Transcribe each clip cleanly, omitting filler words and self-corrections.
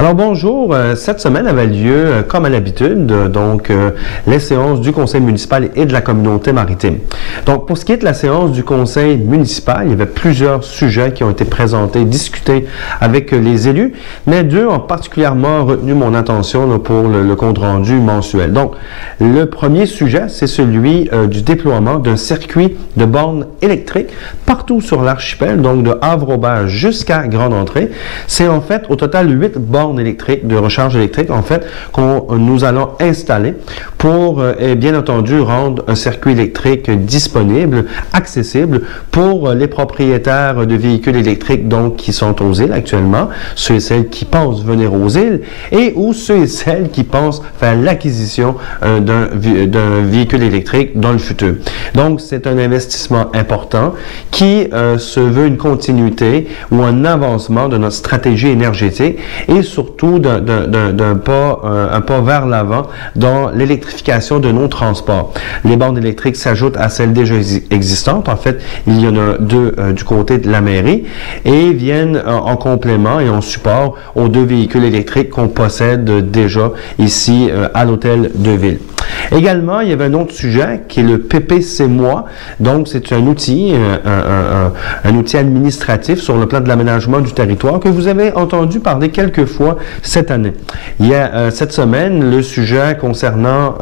Alors bonjour, cette semaine avait lieu, comme à l'habitude, les séances du conseil municipal et de la communauté maritime. Donc pour ce qui est de la séance du conseil municipal, il y avait plusieurs sujets qui ont été présentés, discutés avec les élus, mais deux ont particulièrement retenu mon attention là, pour le compte-rendu mensuel. Donc le premier sujet, c'est celui du déploiement d'un circuit de bornes électriques partout sur l'archipel, donc de Havre-Aubert jusqu'à Grande-Entrée. C'est en fait au total 8 bornes électriques, de recharge électrique, en fait, nous allons installer pour, bien entendu, rendre un circuit électrique disponible, accessible pour les propriétaires de véhicules électriques, donc, qui sont aux îles actuellement, ceux et celles qui pensent venir aux îles, et ou ceux et celles qui pensent faire l'acquisition d'un véhicule électrique dans le futur. Donc, c'est un investissement important qui se veut une continuité ou un avancement de notre stratégie énergétique et surtout un pas vers l'avant dans l'électrification de nos transports. Les bornes électriques s'ajoutent à celles déjà existantes. En fait, il y en a deux du côté de la mairie et viennent en complément et en support aux deux véhicules électriques qu'on possède déjà ici à l'hôtel de ville. Également, il y avait un autre sujet qui est le PPC-MOI. Donc, c'est un outil, un outil administratif sur le plan de l'aménagement du territoire que vous avez entendu parler quelques fois cette année. Il y a cette semaine le sujet concernant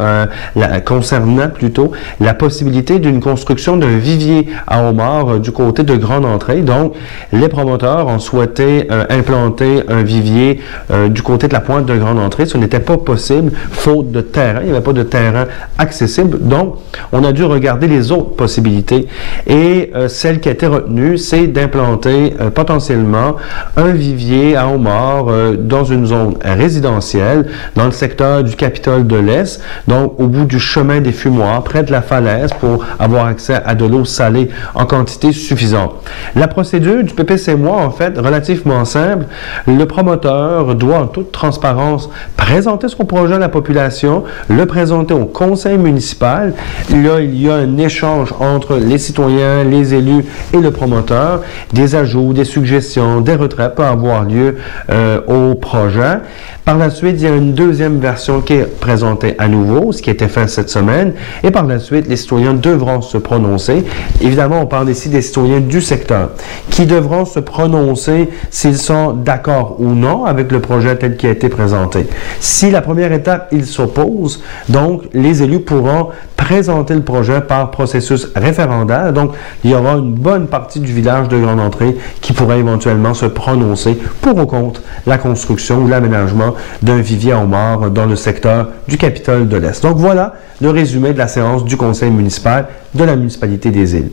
la possibilité d'une construction d'un vivier à homards du côté de Grande-Entrée. Donc, les promoteurs ont souhaité implanter un vivier du côté de la pointe de Grande-Entrée. Ce n'était pas possible, faute de terrain. Il n'y avait pas de terrain accessible. Donc, on a dû regarder les autres possibilités. Et celle qui a été retenue, c'est d'implanter potentiellement un vivier à homards dans une zone résidentielle, dans le secteur du Capitole de l'Est, donc au bout du chemin des Fumoirs, près de la falaise, pour avoir accès à de l'eau salée en quantité suffisante. La procédure du PPC-MOI, en fait, relativement simple. Le promoteur doit, en toute transparence, présenter son projet à la population, le présenter au conseil municipal. Là, il y a un échange entre les citoyens, les élus et le promoteur. Des ajouts, des suggestions, des retraits peuvent avoir lieu au projet. Par la suite, il y a une deuxième version qui est présentée à nouveau, ce qui a été fait cette semaine. Et par la suite, les citoyens devront se prononcer. Évidemment, on parle ici des citoyens du secteur qui devront se prononcer s'ils sont d'accord ou non avec le projet tel qu'il a été présenté. Si la première étape, ils s'opposent, donc les élus pourront présenter le projet par processus référendaire. Donc, il y aura une bonne partie du village de Grande-Entrée qui pourra éventuellement se prononcer pour ou contre la construction ou l'aménagement d'un vivier à homards dans le secteur du Capitole de l'Est. Donc voilà le résumé de la séance du conseil municipal de la municipalité des Îles.